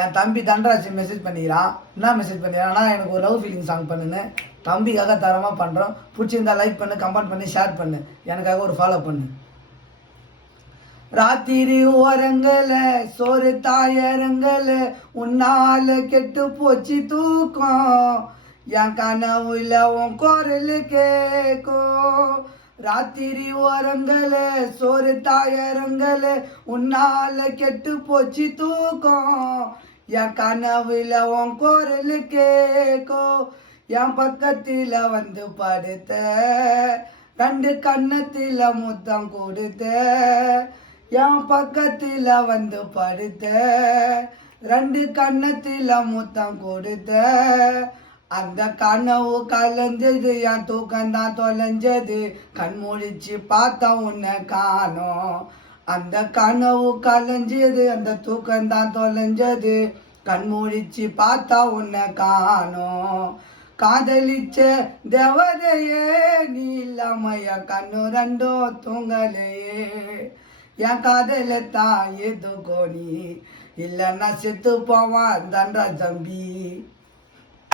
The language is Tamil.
என் தம்பி தண்டராஜ் மெசேஜ் பண்ணிக்கிறான். என்ன மெசேஜ் பண்ணிக்கிறான்னா, எனக்கு ஒரு லவ் ஃபீலிங் சாங் பண்ணுன்னு. தம்பிக்காக தரமாக பண்ணுறோம். பிடிச்சிருந்தா லைக் பண்ணு, கமெண்ட் பண்ணி, ஷேர் பண்ணு, எனக்காக ஒரு ஃபாலோ பண்ணு. ராத்திரி ஓரங்கல சோறு தாயரங்கல உன்னால கெட்டு போச்சு தூக்கம். என் கனவுல உன் குரல் கேக்கும். ராத்திரி ஓரங்கல சோறு தாயரங்கல உன்னால கெட்டு போச்சு தூக்கம். என் கனவுல உன் குரல் கேக்கும். என் பக்கத்துல வந்து படுத்த, 2 கண்ணத்துல முத்தம் கொடுத்த. என் பக்கத்துல வந்து படுத்த, 2 கண்ணத்துல முத்தம் கொடுத்த. அந்த கனவு கலைஞ்சது, என் தூக்கம்தான் தொலைஞ்சது. கண் முழிச்சு பார்த்தா உன்னை காணோம். அந்த கனவு கலைஞ்சது, அந்த தூக்கம்தான் தொலைஞ்சது. கண் முழிச்சு பார்த்தா உன்னை காணோம். காதலிச்ச தேவதையே நீ இல்லாமைய கண்ணு 2 தூங்கலையே. என் காதலத்தான் எதுக்கோ நீ இல்லைன்னா செத்து போவான் தண்டா தம்பி.